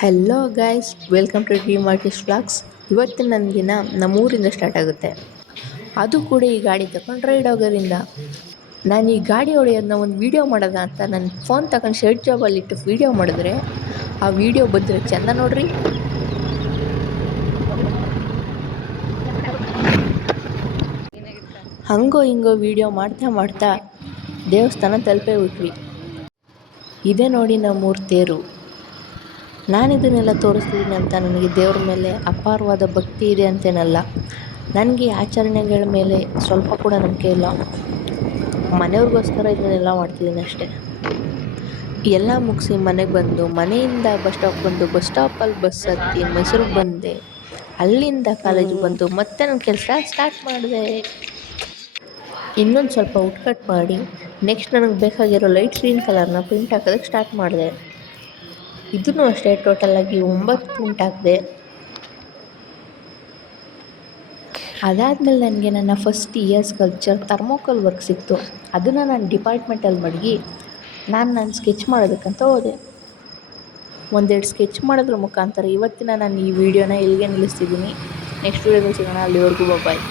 Hello guys, welcome to the market vlogs. ಇವತ್ತಿನ ನನ್ನ ದಿನ ನಮ್ಮೂರಿಂದ ಸ್ಟಾರ್ಟ್ ಆಗುತ್ತೆ. ಅದು ಕೂಡ ಈ ಗಾಡಿ ತಗೊಂಡು ರೈಡ್ ಹೋಗೋದ್ರಿಂದ. ನಾನು ಈ ಗಾಡಿ ಹೊಡೆಯೋದನ್ನ ಒಂದು ವೀಡಿಯೋ ಮಾಡೋದ ಅಂತ ನನ್ನ ಫೋನ್ ತಗೊಂಡು ಶರ್ಟ್ ಜಾಬಲ್ಲಿ ಇಟ್ಟು ವೀಡಿಯೋ ಮಾಡಿದ್ರೆ ಆ ವೀಡಿಯೋ ಬಂದರೆ ಚೆಂದ ನೋಡ್ರಿ. ಹಂಗೋ ಹಿಂಗೋ ವೀಡಿಯೋ ಮಾಡ್ತಾ ಮಾಡ್ತಾ ದೇವಸ್ಥಾನ ತಲುಪೇ ಬಿಟ್ವಿ. ಇದೇ ನೋಡಿ ನಮ್ಮೂರು ತೇರು. ನಾನಿದನ್ನೆಲ್ಲ ತೋರಿಸ್ತಿದ್ದೀನಿ ಅಂತ ನನಗೆ ದೇವ್ರ ಮೇಲೆ ಅಪಾರವಾದ ಭಕ್ತಿ ಇದೆ ಅಂತೇನಲ್ಲ. ನನಗೆ ಆಚರಣೆಗಳ ಮೇಲೆ ಸ್ವಲ್ಪ ಕೂಡ ನಂಬಿಕೆ ಇಲ್ಲ. ಮನೆಯವ್ರಿಗೋಸ್ಕರ ಇದನ್ನೆಲ್ಲ ಮಾಡ್ತಿದ್ದೀನಿ ಅಷ್ಟೇ. ಎಲ್ಲ ಮುಗಿಸಿ ಮನೆಗೆ ಬಂದು ಮನೆಯಿಂದ ಬಸ್ ಸ್ಟಾಪ್ ಬಂದು ಬಸ್ ಸ್ಟಾಪಲ್ಲಿ ಬಸ್ ಹತ್ತಿ ಮೈಸೂರಿಗೆ ಬಂದೆ. ಅಲ್ಲಿಂದ ಕಾಲೇಜಿಗೆ ಬಂದು ಮತ್ತೆ ನನ್ನ ಕೆಲಸ ಸ್ಟಾರ್ಟ್ ಮಾಡಿದೆ. ಇನ್ನೊಂದು ಸ್ವಲ್ಪ ಕಟ್ ಮಾಡಿ ನೆಕ್ಸ್ಟ್ ನನಗೆ ಬೇಕಾಗಿರೋ ಲೈಟ್ ಗ್ರೀನ್ ಕಲರ್ನ ಪ್ರಿಂಟ್ ಹಾಕೋದಕ್ಕೆ ಸ್ಟಾರ್ಟ್ ಮಾಡಿದೆ. ಇದನ್ನು ಅಷ್ಟೇ ಟೋಟಲಾಗಿ 9 ಪ್ರಿಂಟ್ ಹಾಕಿದೆ. ಅದಾದಮೇಲೆ ನನಗೆ ನನ್ನ first years culture thermocol work ಸಿಕ್ತು. ಅದನ್ನು ನಾನು ಡಿಪಾರ್ಟ್ಮೆಂಟಲ್ಲಿ ಮಡಗಿ ನಾನು ಸ್ಕೆಚ್ ಮಾಡೋದಕ್ಕಂತ ಹೋದೆ. ಒಂದೆರಡು ಸ್ಕೆಚ್ ಮಾಡೋದ್ರ ಮುಖಾಂತರ ಇವತ್ತಿನ ನಾನು ಈ ವಿಡಿಯೋನ ಇಲ್ಲಿಗೆ ನಿಲ್ಲಿಸ್ತಿದ್ದೀನಿ. ನೆಕ್ಸ್ಟ್ ವಿಡಿಯೋದಲ್ಲಿ ಸಿಗೋಣ. ಅಲ್ಲಿವರೆಗೂ ಬಾಯ್.